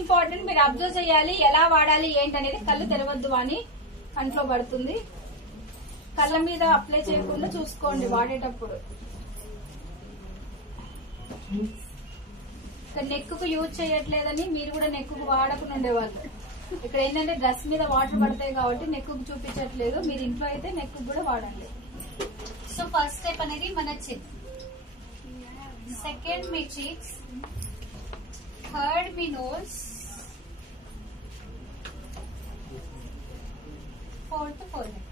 Important, మీరు observe చేయాలి ఎలా వాడాలి ఏంటనేది. కళ్ళు తెరవద్దు అని కంట్లో పడుతుంది. కళ్ళ మీద అప్లై చేయకుండా చూసుకోండి వాడేటప్పుడు. ఇక్కడ నెక్ కు యూజ్ చేయట్లేదని మీరు కూడా నెక్ కు వాడకుండా ఉండేవాళ్ళు. ఇక్కడ ఏంటంటే డ్రెస్ మీద వాటర్ పడతాయి కాబట్టి నెక్ కు చూపించట్లేదు. మీరు ఇంట్లో అయితే నెక్ కూడా వాడండి. సో ఫస్ట్ స్టెప్ అనేది మన చిన్, సెకండ్ మీ చీక్స్, థర్డ్ మీ nose, fourth forehead.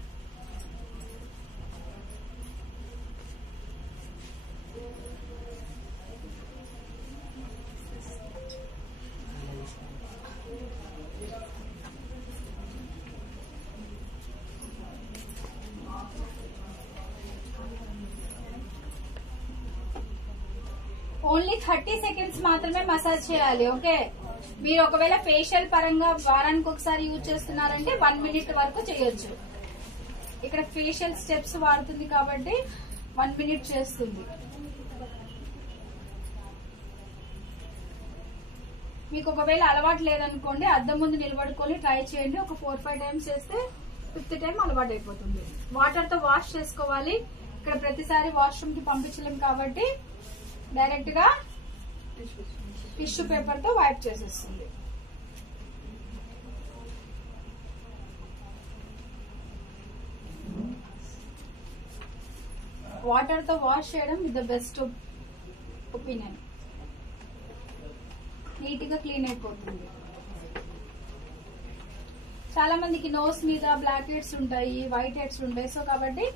Only 30 seconds మాత్రమే మసాజ్ చేయాలి. ఓకే, మీరు ఒకవేళ ఫేషియల్ పరంగా వారానికి ఒకసారి యూజ్ చేస్తున్నారంటే 1 మినిట్ వరకు చేయొచ్చు. ఇక్కడ ఫేషియల్ స్టెప్స్ వాడుతుంది కాబట్టి 1 మినిట్ చేస్తుంది. మీకు ఒకవేళ అలవాటు లేదనుకోండి, అద్దం ముందు నిలబడుకొని ట్రై చేయండి. ఒక 4-5 టైమ్స్ చేస్తే 5th టైం అలవాటు అయిపోతుంది. వాటర్ తో వాష్ చేసుకోవాలి. ఇక్కడ ప్రతిసారి వాష్రూమ్ కి పంపించలేం కాబట్టి డైరెక్ట్ గా టిష్యూ పేపర్ తో వైప్ చేసేస్తుంది. వాటర్ తో వాష్ చేయడం is the best opinion. Neat గా క్లీన్ అయిపోతుంది. చాలా మందికి నోస్ మీద బ్లాక్ హెడ్స్ ఉంటాయి, వైట్ హెడ్స్ ఉంటాయి. సో కాబట్టి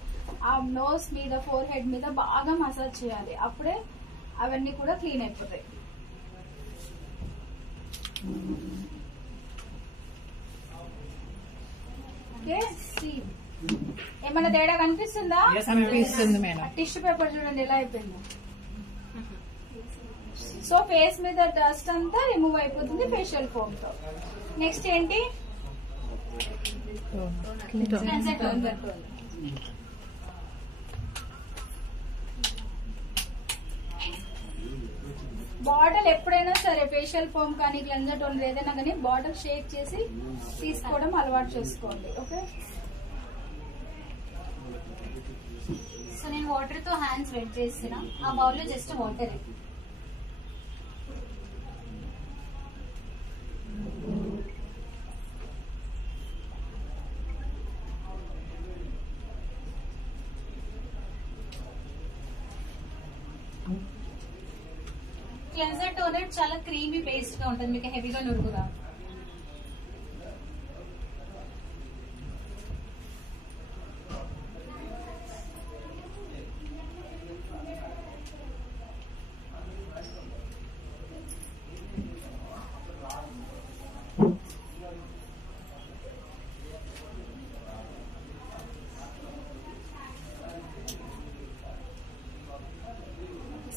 ఆ నోస్ మీద, ఫోర్ హెడ్ మీద బాగా మసాజ్ చేయాలి. అప్పుడే అవన్నీ కూడా క్లీన్ అయిపోతాయి. ఓకే, ఏమన్నా తేడా కనిపిస్తుందా? కనిపిస్తుంది మేడం. టిష్యూ పేపర్ చూడండి ఎలా అయిపోయిందో. సో ఫేస్ మీద డస్ట్ అంతా రిమూవ్ అయిపోతుంది ఫేషియల్ ఫోమ్ తో. నెక్స్ట్ ఏంటి? బాటిల్ ఎప్పుడైనా సరే ఫేషియల్ ఫోమ్ కానీ క్లెన్జర్ టోనర్ ఏదైనా కానీ బాటిల్ షేక్ చేసి తీసుకోవడం అలవాటు చేసుకోండి. ఓకే, సో నేను వాటర్ తో హ్యాండ్స్ వెట్ చేసిన, ఆ బౌల్ లో జస్ట్ వాటర్. క్లెన్జర్ టోనర్ చాలా క్రీమీ పేస్ట్ గా ఉంటుంది, మీకు హెవీగా నురుగుగా.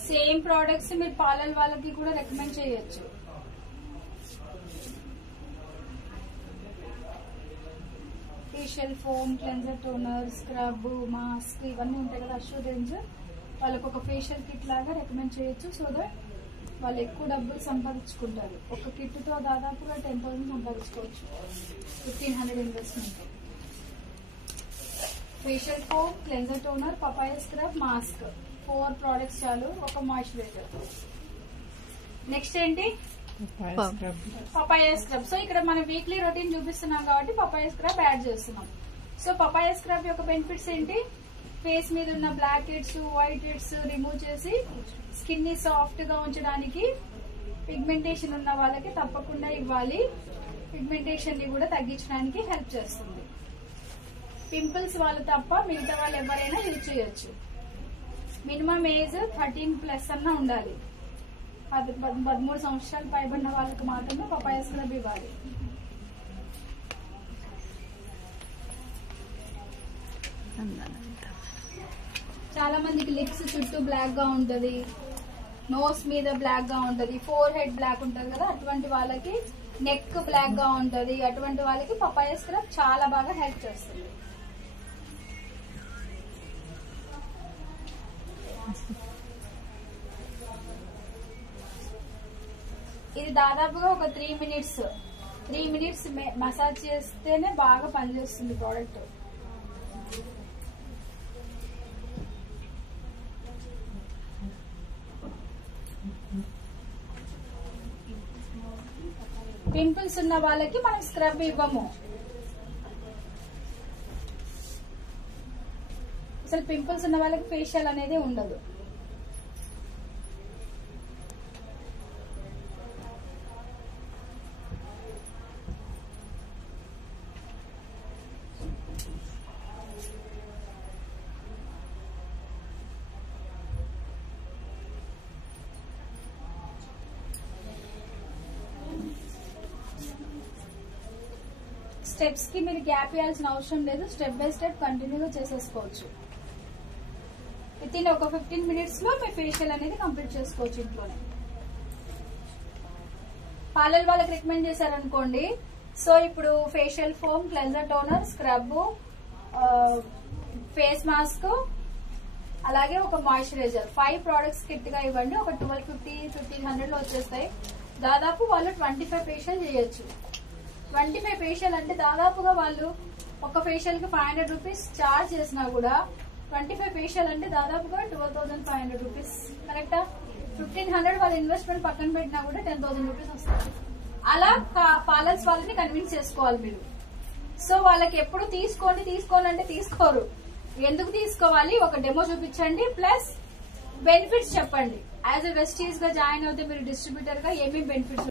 సేమ్ ప్రోడక్ట్స్ మీరు పార్లర్ వాళ్ళకి కూడా రికమెండ్ చేయొచ్చు. Facial foam, cleanser toner, scrub, mask ఇవన్నీ ఉంటాయి కదా అష్యూరెన్స్, వాళ్ళకి ఒక ఫేషియల్ కిట్ లాగా రికమెండ్ చేయొచ్చు. సో దట్ వాళ్ళు ఎక్కువ డబ్బులు సంపాదించుకుంటారు. ఒక కిట్ తో దాదాపుగా 10,000 సంపాదించుకోవచ్చు. 1,500 investment. Facial foam, cleanser toner, papaya scrub, mask 4 products చాలు. ఒక మాయిశ్చరైజర్. నెక్స్ట్ ఏంటి? Papaya scrub. సో ఇక్కడ మనం వీక్లీ రొటీన్ చూపిస్తున్నాం కాబట్టి పపాయ స్క్రబ్ యాడ్ చేస్తున్నాం. సో పపాయ స్క్రబ్ యొక్క బెనిఫిట్స్ ఏంటి? ఫేస్ మీద ఉన్న black heads, white heads remove చేసి స్కిన్ ని సాఫ్ట్ గా ఉంచడానికి, పిగ్మెంటేషన్ ఉన్న వాళ్ళకి తప్పకుండా ఇవ్వాలి. పిగ్మెంటేషన్ ని కూడా తగ్గించడానికి హెల్ప్ చేస్తుంది. పింపుల్స్ వాళ్ళు తప్ప మిగతా వాళ్ళు ఎవరైనా యూజ్ చేయొచ్చు. మినిమం ఏజ్ 13+ అన్నా ఉండాలి. 13 సంవత్సరాలు పైబడిన వాళ్ళకి మాత్రమే పపాయ స్క్రబ్ ఇవ్వాలి. చాలా మందికి లిప్స్ చుట్టూ బ్లాక్ గా ఉంటది, నోస్ మీద బ్లాక్ గా ఉంటది, ఫోర్ హెడ్ బ్లాక్ ఉంటది కదా, అటువంటి వాళ్ళకి నెక్ బ్లాక్ గా ఉంటది. అటువంటి వాళ్ళకి పపాయ స్క్రబ్ చాలా బాగా హెల్ప్ చేస్తుంది. ఇది దాదాపుగా ఒక 3 మినిట్స్ మసాజ్ చేస్తేనే బాగా పనిచేస్తుంది ప్రోడక్ట్. పింపుల్స్ ఉన్న వాళ్ళకి మనం స్క్రబ్ ఇవ్వము. అసలు పింపుల్స్ ఉన్న వాళ్ళకి ఫేషియల్ అనేది ఉండదు. స్టెప్స్ కి మీరు గ్యాప్ ఇవ్వాల్సిన అవసరం లేదు. స్టెప్ బై స్టెప్ కంటిన్యూగా చేసేసుకోవచ్చు. విత్ ఇన్ ఒక 15 మినిట్స్ లో మీ ఫేషియల్ అనేది కంప్లీట్ చేసుకోవచ్చు ఇంట్లోనే. పార్లర్ వాళ్ళకి రికమెండ్ చేశారనుకోండి, సో ఇప్పుడు facial foam, cleanser, toner, scrub, face mask, అలాగే ఒక మాయిశ్చరైజర్ 5 ప్రొడక్ట్స్ కిట్ గా ఇవ్వండి. ఒక 1250-1500 లో వచ్చేస్తాయి. దాదాపు వాళ్ళు 25 ఫేషియల్ చేయొచ్చు. 25 ఫేషియల్ అంటే దాదాపుగా వాళ్ళు ఒక ఫేషియల్ కి 500 రూపీస్ చార్జ్ చేసినా కూడా 25 ఫేషియల్ అంటే దాదాపుగా 12,500 రూపీస్. కరెక్టా? 1500 వాళ్ళ ఇన్వెస్ట్మెంట్ పక్కన పెట్టినా కూడా 10,000 రూపీస్ వస్తాయి. అలా పార్లర్స్ వాళ్ళని కన్విన్స్ చేసుకోవాలి మీరు. సో వాళ్ళకి ఎప్పుడు తీసుకోండి అంటే తీసుకోరు. ఎందుకు తీసుకోవాలి? ఒక డెమో చూపించండి, ప్లస్ బెనిఫిట్స్ చెప్పండి. యాజ్ ఎ వెస్టీజ్ గా జాయిన్ అవుతే మీరు డిస్ట్రిబ్యూటర్ గా ఏమేమి బెనిఫిట్స్